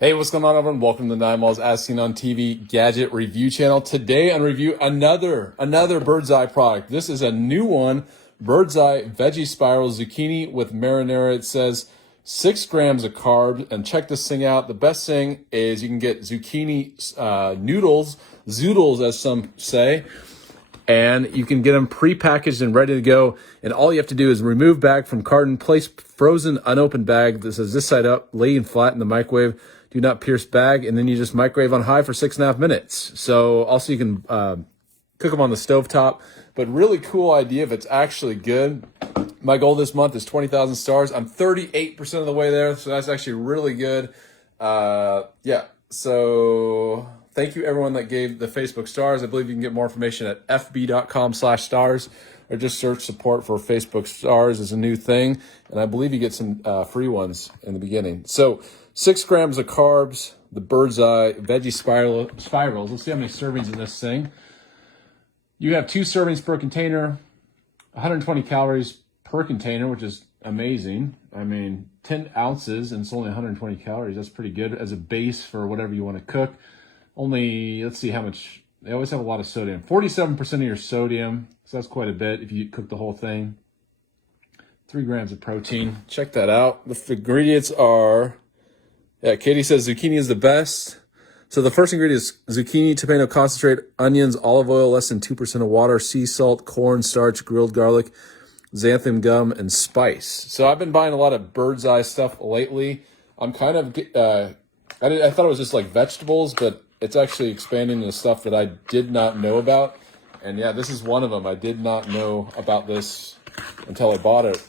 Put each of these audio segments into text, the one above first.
Hey, what's going on, everyone? Welcome to the 9 Malls As Seen on TV Gadget Review Channel. Today on review, another Bird's Eye product. This is a new one, Bird's Eye Veggie Spirals Zucchini with marinara. It says 6 grams of carbs. And check this thing out. The best thing is you can get zucchini noodles, zoodles as some say, and you can get them pre-packaged and ready to go. And all you have to do is remove bag from carton, place frozen unopened bag that says this side up, laying flat in the microwave. Do not pierce bag, and then you just microwave on high for 6.5 minutes. So also you can cook them on the stovetop, but really cool idea if it's actually good. My goal this month is 20,000 stars. I'm 38% of the way there, so that's actually really good. Yeah, so thank you everyone that gave the Facebook stars. I believe you can get more information at fb.com/stars, or just search support for Facebook stars is a new thing. And I believe you get some free ones in the beginning. So 6 grams of carbs, the Bird's Eye Veggie Spirals. Let's see how many servings in this thing. You have 2 servings per container, 120 calories per container, which is amazing. I mean, 10 ounces and it's only 120 calories. That's pretty good as a base for whatever you want to cook. Only, let's see how much, they always have a lot of sodium. 47% of your sodium, so that's quite a bit if you cook the whole thing. 3 grams of protein. Check that out. The ingredients are, yeah, Katie says zucchini is the best. So the first ingredient is zucchini, tomato concentrate, onions, olive oil, less than 2% of water, sea salt, corn starch, grilled garlic, xanthan gum, and spice. So I've been buying a lot of Bird's Eye stuff lately. I'm kind of, I thought it was just like vegetables, but it's actually expanding into stuff that I did not know about. And yeah, this is one of them. I did not know about this until I bought it.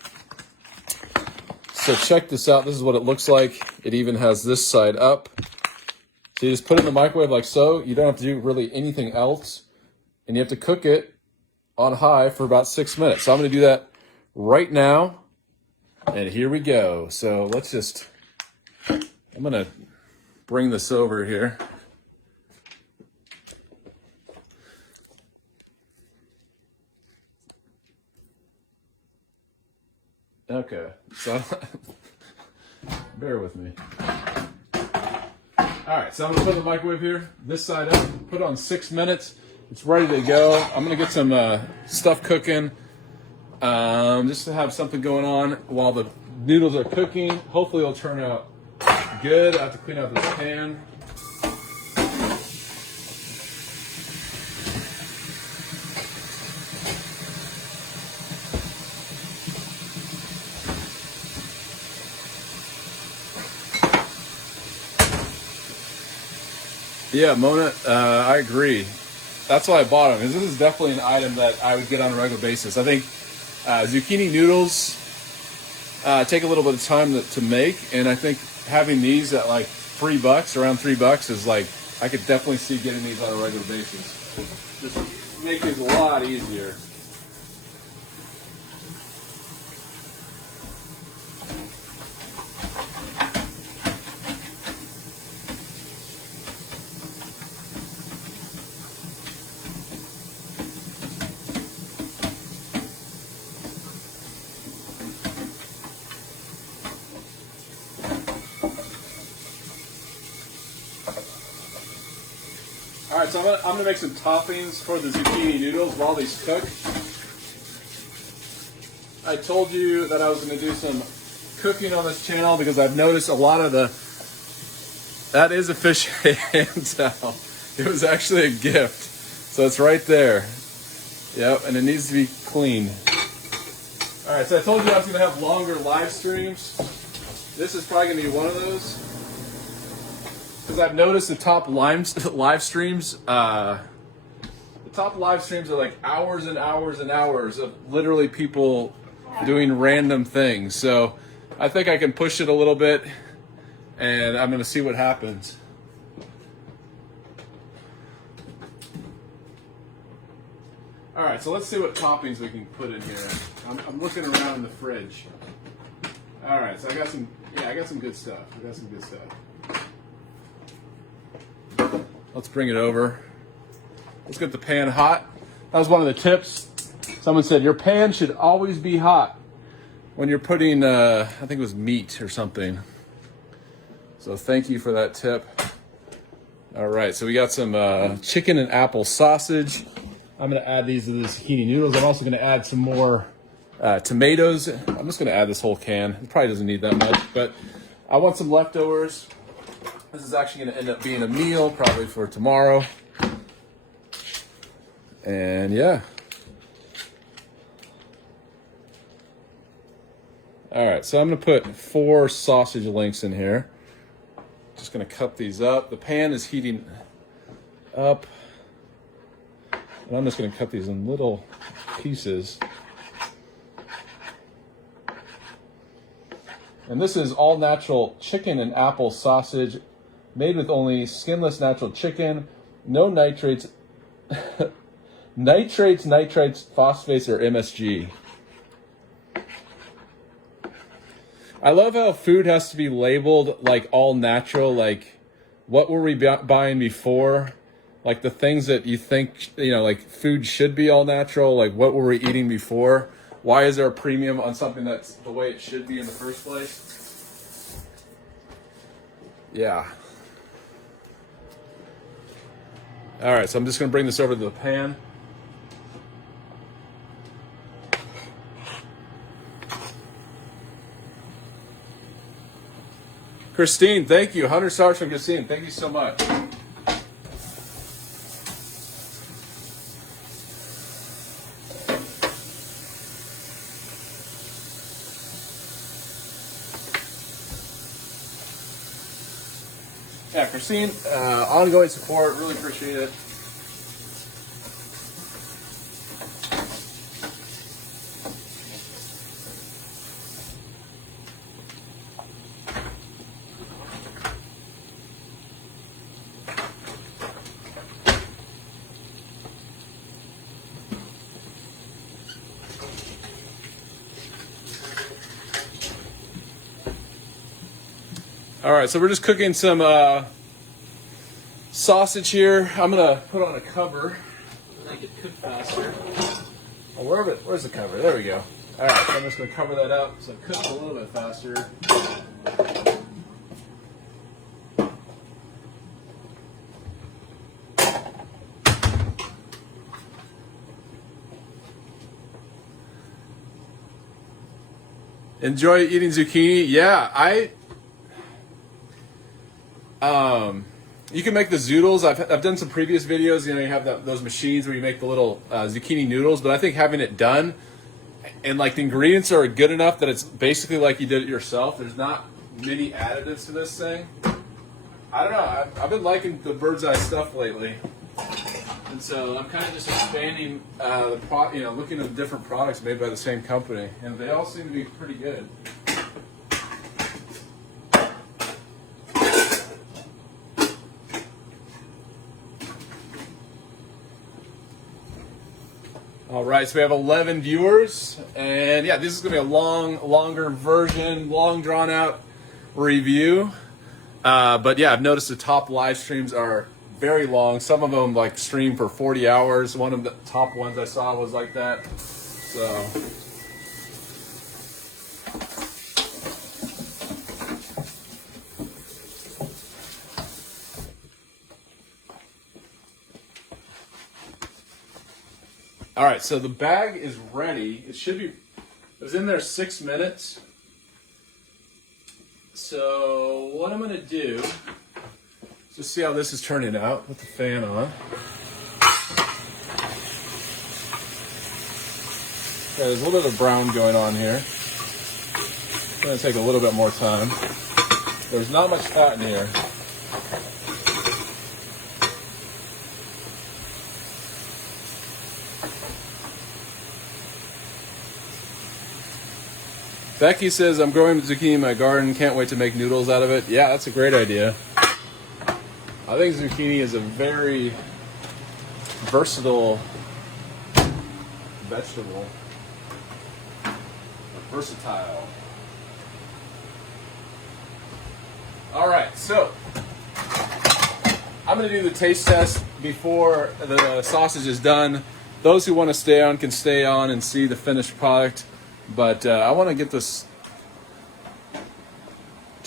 So check this out. This is what it looks like. It even has this side up. So you just put it in the microwave like so. You don't have to do really anything else. And you have to cook it on high for about 6 minutes. So I'm going to do that right now. And here we go. So let's just, I'm going to bring this over here. Okay, so bear with me. All right, so I'm gonna put the microwave here, this side up, put it on 6 minutes. It's ready to go. I'm gonna get some stuff cooking, just to have something going on while the noodles are cooking. Hopefully it'll turn out good. I have to clean out this pan. Yeah, Mona, I agree. That's why I bought them, because this is definitely an item that I would get on a regular basis. I think zucchini noodles take a little bit of time to make, and I think having these at like $3, around $3, is like, I could definitely see getting these on a regular basis. Just make it a lot easier. All right, so I'm gonna make some toppings for the zucchini noodles while these cook. I told you that I was gonna do some cooking on this channel because I've noticed a lot of that is a fish hand towel. It was actually a gift. So it's right there. Yep, and it needs to be cleaned. All right, so I told you I was gonna have longer live streams. This is probably gonna be one of those. Because I've noticed the top live streams, are like hours and hours and hours of literally people doing random things. So I think I can push it a little bit, and I'm going to see what happens. All right, so let's see what toppings we can put in here. I'm looking around in the fridge. All right, so I got some good stuff. Let's bring it over. Let's get the pan hot. That was one of the tips. Someone said your pan should always be hot when you're putting, I think it was meat or something. So thank you for that tip. All right, so we got some chicken and apple sausage. I'm gonna add these to the zucchini noodles. I'm also gonna add some more tomatoes. I'm just gonna add this whole can. It probably doesn't need that much, but I want some leftovers. This is actually gonna end up being a meal, probably for tomorrow. And yeah. All right, so I'm gonna put 4 sausage links in here. Just gonna cut these up. The pan is heating up. And I'm just gonna cut these in little pieces. And this is all natural chicken and apple sausage made with only skinless natural chicken, no nitrates, nitrites, phosphates, or MSG. I love how food has to be labeled like all natural, like what were we buying before? Like the things that you think, you know, like food should be all natural, like what were we eating before? Why is there a premium on something that's the way it should be in the first place? Yeah. All right, so I'm just gonna bring this over to the pan. Christine, thank you. 100 stars from Christine. Thank you so much. Yeah, Christine, ongoing support. Really appreciate it. All right, so we're just cooking some sausage here. I'm gonna put on a cover to make it cook faster. Oh, where's the cover? There we go. All right, so I'm just gonna cover that up so it cooks a little bit faster. Enjoy eating zucchini? Yeah, you can make the zoodles. I've done some previous videos. You know, you have those machines where you make the little zucchini noodles. But I think having it done and like the ingredients are good enough that it's basically like you did it yourself. There's not many additives to this thing. I don't know. I've been liking the Bird's Eye stuff lately, and so I'm kind of just expanding looking at different products made by the same company, and they all seem to be pretty good. All right, so we have 11 viewers, and yeah, this is gonna be a longer version, long drawn out review. But yeah, I've noticed the top live streams are very long. Some of them like stream for 40 hours. One of the top ones I saw was like that. So. All right, so the bag is ready. It was in there 6 minutes. So what I'm gonna do is just see how this is turning out with the fan on. Okay, there's a little bit of brown going on here. It's gonna take a little bit more time. There's not much fat in here. Becky says, I'm growing zucchini in my garden. Can't wait to make noodles out of it. Yeah, that's a great idea. I think zucchini is a very versatile vegetable. Versatile. All right, so I'm going to do the taste test before the sausage is done. Those who want to stay on can stay on and see the finished product. But I want to get this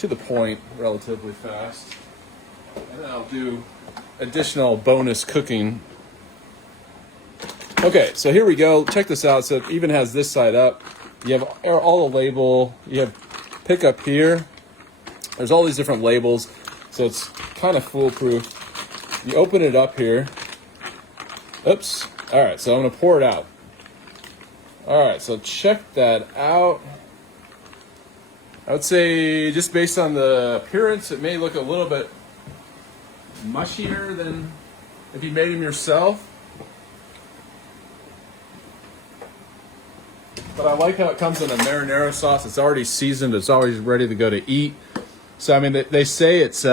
to the point relatively fast. And then I'll do additional bonus cooking. Okay, so here we go. Check this out. So it even has this side up. You have all the label. You have pick up here. There's all these different labels. So it's kind of foolproof. You open it up here. Oops. All right, so I'm going to pour it out. All right, so check that out. I would say just based on the appearance, it may look a little bit mushier than if you made them yourself. But I like how it comes in a marinara sauce. It's already seasoned. It's always ready to go to eat. So I mean, they say it's 2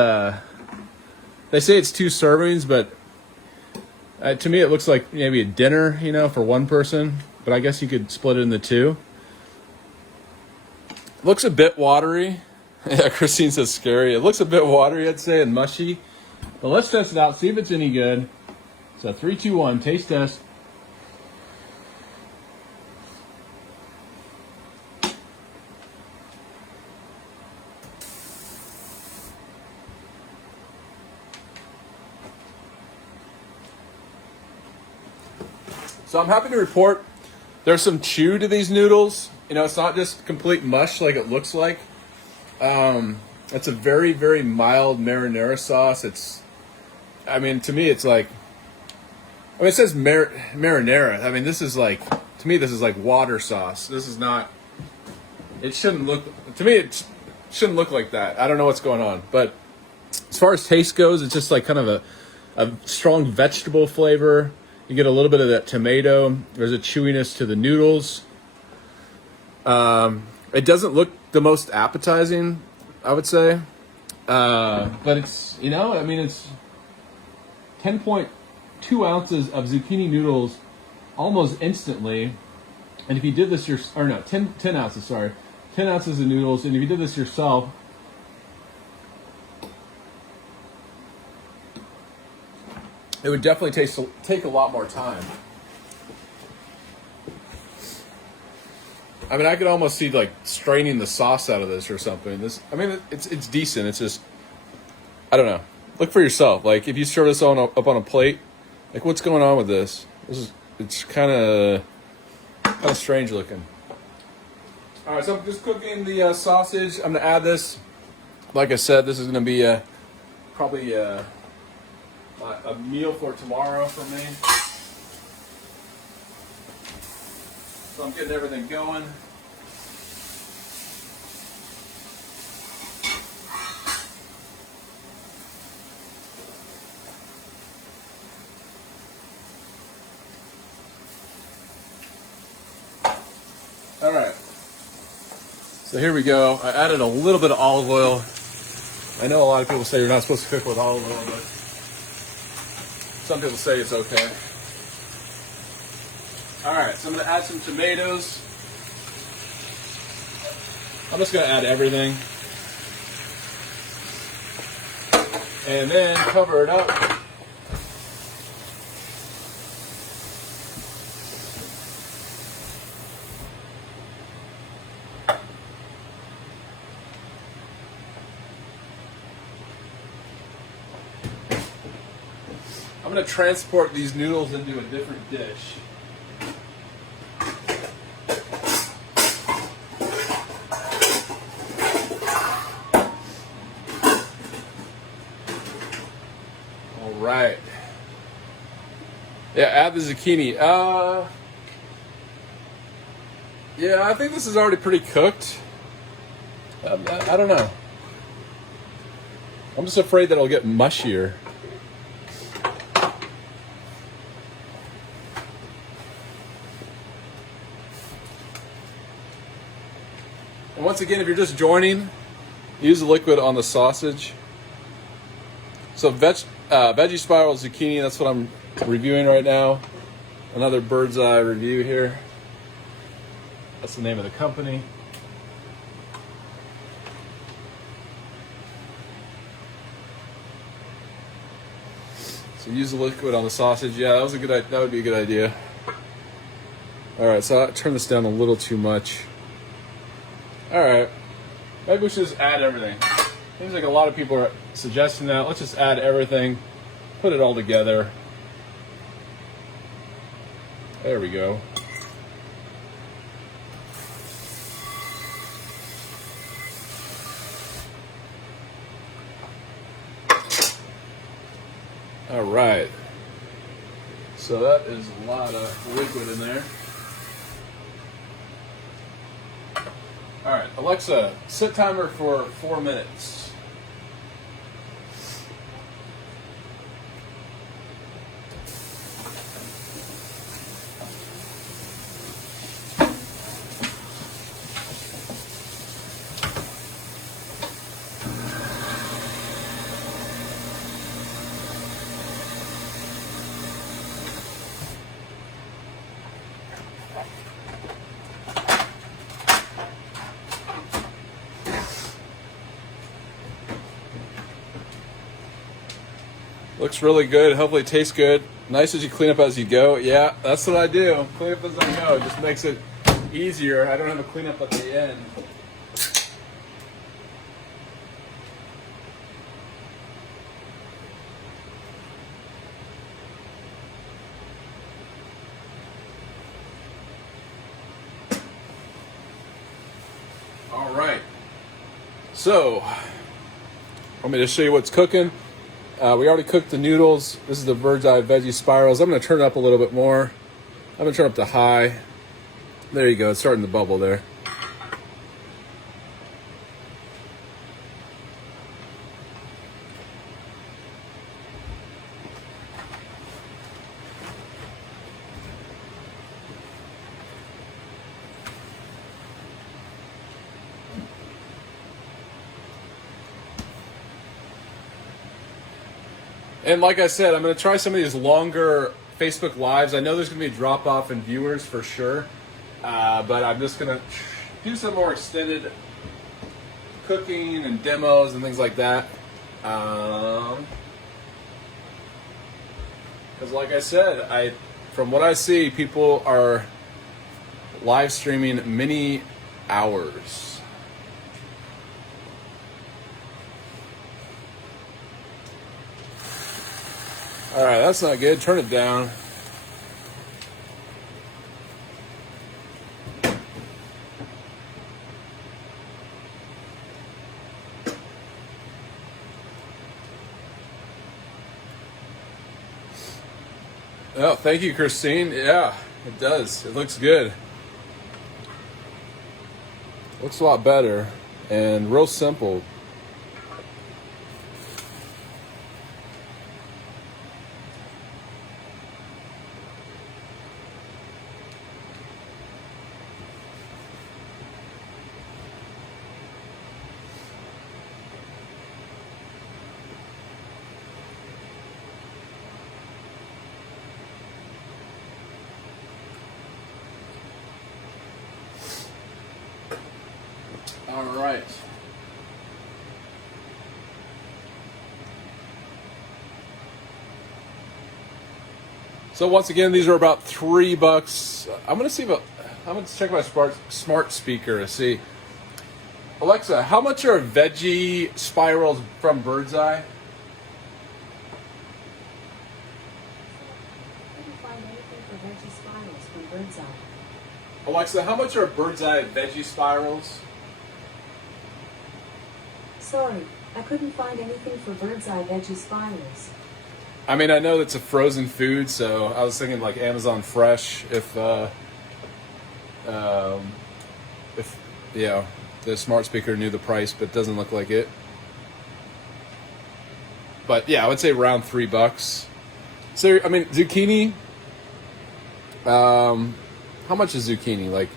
servings, but to me it looks like maybe a dinner, you know, for one person. But I guess you could split it into 2. Looks a bit watery. Yeah, Christine says scary. It looks a bit watery, I'd say, and mushy. But let's test it out, see if it's any good. So 3, 2, 1, taste test. So I'm happy to report there's some chew to these noodles. You know, it's not just complete mush like it looks like. It's a very, very mild marinara sauce. I mean, to me, it's like, I mean, it says marinara. I mean, this is like, to me, this is like water sauce. This is not, it shouldn't look, to me, it shouldn't look like that. I don't know what's going on. But as far as taste goes, it's just like kind of a strong vegetable flavor. You get a little bit of that tomato. There's a chewiness to the noodles. It doesn't look the most appetizing, I would say. But it's, you know, I mean, it's 10.2 ounces of zucchini noodles almost instantly. And if you did this 10 ounces, sorry. 10 ounces of noodles. And if you did this yourself, it would definitely take a lot more time. I mean, I could almost see like straining the sauce out of this or something. I mean, it's decent. It's just, I don't know. Look for yourself. Like if you serve this up on a plate, like what's going on with this? It's kind of strange looking. All right, so I'm just cooking the sausage. I'm gonna add this. Like I said, this is gonna be probably a meal for tomorrow for me. So I'm getting everything going. All right. So here we go. I added a little bit of olive oil. I know a lot of people say you're not supposed to cook with olive oil, but some people say it's okay. All right, so I'm going to add some tomatoes. I'm just going to add everything. And then cover it up. I'm going to transport these noodles into a different dish. All right. Yeah, add the zucchini. Yeah, I think this is already pretty cooked. I don't know. I'm just afraid that it'll get mushier. And once again, if you're just joining, use the liquid on the sausage. So Veggie Spirals Zucchini, that's what I'm reviewing right now. Another bird's eye review here. That's the name of the company. So use the liquid on the sausage. Yeah, that would be a good idea. All right, so I turned this down a little too much. All right, maybe we should just add everything. Seems like a lot of people are suggesting that. Let's just add everything, put it all together. There we go. All right. So that is a lot of liquid in there. All right, Alexa, set timer for 4 minutes. Looks really good. Hopefully it tastes good. Nice as you clean up as you go. Yeah, that's what I do. Clean up as I go. It just makes it easier. I don't have to clean up at the end. All right. So, let me just show you what's cooking. We already cooked the noodles. This is the Bird's Eye Veggie Spirals. I'm going to turn it up a little bit more. I'm going to turn it up to high. There you go. It's starting to bubble there. And like I said, I'm going to try some of these longer Facebook Lives. I know there's going to be a drop-off in viewers for sure, but I'm just going to do some more extended cooking and demos and things like that. Because like I said, from what I see, people are live streaming many hours. All right, that's not good. Turn it down. Oh, thank you, Christine. Yeah, it does. It looks good. Looks a lot better and real simple. All right. So once again, these are about $3. I'm gonna check my smart speaker to see. Alexa, how much are veggie spirals from Bird's Eye? I couldn't find anything for veggie spirals from Bird's Eye. Alexa, how much are Bird's Eye veggie spirals? Sorry, I couldn't find anything for Bird's Eye Veggie Spirals. I mean, I know that's a frozen food, so I was thinking like Amazon Fresh. If yeah, the smart speaker knew the price, but doesn't look like it. But yeah, I would say around $3. So I mean, zucchini. How much is zucchini? Like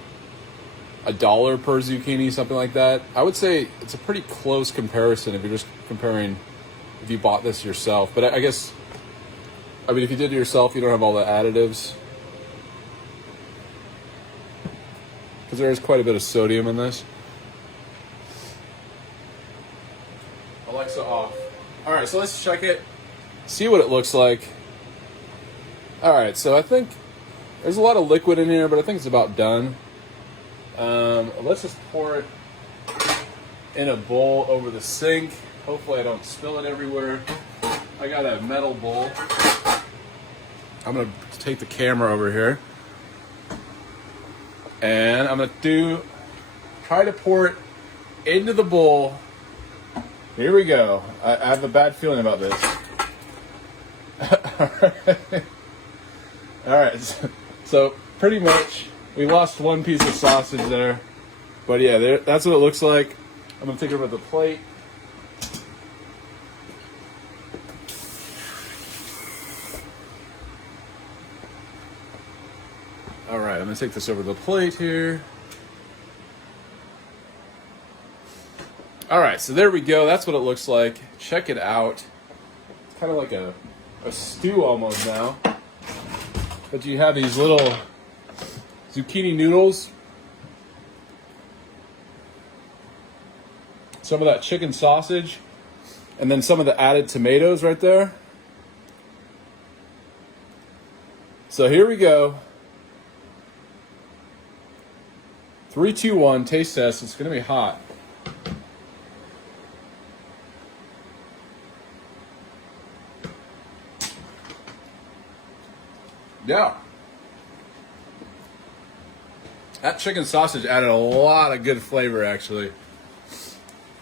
$1 per zucchini, something like that. I would say it's a pretty close comparison if you're just comparing if you bought this yourself. But I guess, I mean, if you did it yourself, you don't have all the additives. Because there is quite a bit of sodium in this. Alexa off. All right, so let's check it, see what it looks like. All right, so I think there's a lot of liquid in here, but I think it's about done. Let's just pour it in a bowl over the sink. Hopefully I don't spill it everywhere. I got a metal bowl. I'm gonna take the camera over here. And I'm gonna try to pour it into the bowl. Here we go. I have a bad feeling about this. All right. So pretty much we lost one piece of sausage there. But yeah, that's what it looks like. I'm gonna take it over the plate. All right, I'm gonna take this over the plate here. All right, so there we go. That's what it looks like. Check it out. It's kind of like a stew almost now. But you have these little zucchini noodles. Some of that chicken sausage. And then some of the added tomatoes right there. So here we go. 3, 2, 1, taste test. It's going to be hot. Yeah. That chicken sausage added a lot of good flavor, actually.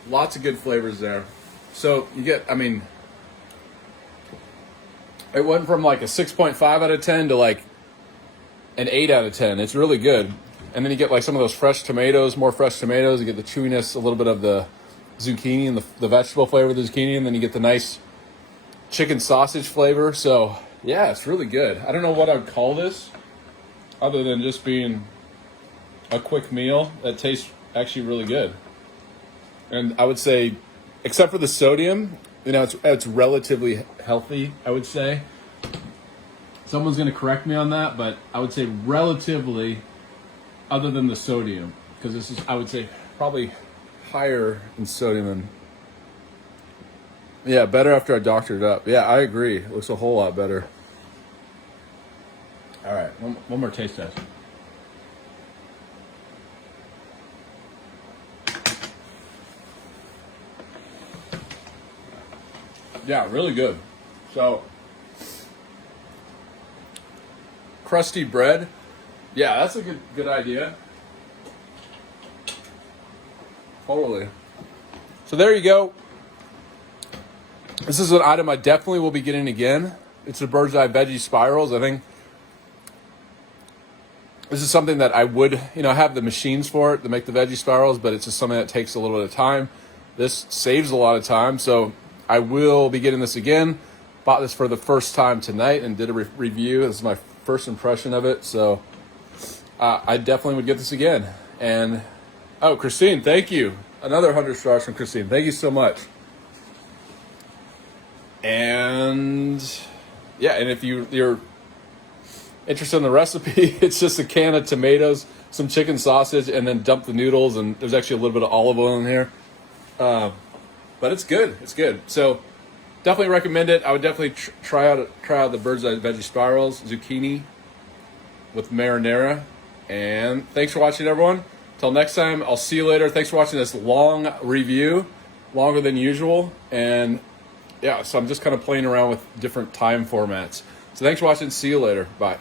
Lots of good flavors there. So you get, I mean, it went from like a 6.5 out of 10 to like an 8 out of 10. It's really good. And then you get like some of those fresh tomatoes, more fresh tomatoes. You get the chewiness, a little bit of the zucchini and the vegetable flavor of the zucchini. And then you get the nice chicken sausage flavor. So yeah, it's really good. I don't know what I'd call this other than just being a quick meal that tastes actually really good. And I would say, except for the sodium, you know, it's relatively healthy, I would say. Someone's going to correct me on that, but I would say relatively, other than the sodium, because this is, I would say, probably higher in sodium than. Yeah, better after I doctored it up. Yeah, I agree. It looks a whole lot better. All right, one more taste test. Yeah, really good. So, crusty bread. Yeah, that's a good idea. Totally. So there you go. This is an item I definitely will be getting again. It's the Bird's Eye Veggie Spirals. I think this is something that I would, have the machines for it to make the veggie spirals, but it's just something that takes a little bit of time. This saves a lot of time, so I will be getting this again. Bought this for the first time tonight and did a review. This is my first impression of it, so I definitely would get this again. And, Christine, thank you. Another 100 stars from Christine. Thank you so much. And, yeah, and if you're interested in the recipe, it's just a can of tomatoes, some chicken sausage, and then dump the noodles, and there's actually a little bit of olive oil in here. But it's good. It's good. So definitely recommend it. I would definitely try out the Bird's Eye Veggie Spirals Zucchini with marinara. And thanks for watching, everyone. Till next time, I'll see you later. Thanks for watching this long review, longer than usual. And yeah, so I'm just kind of playing around with different time formats. So thanks for watching. See you later. Bye.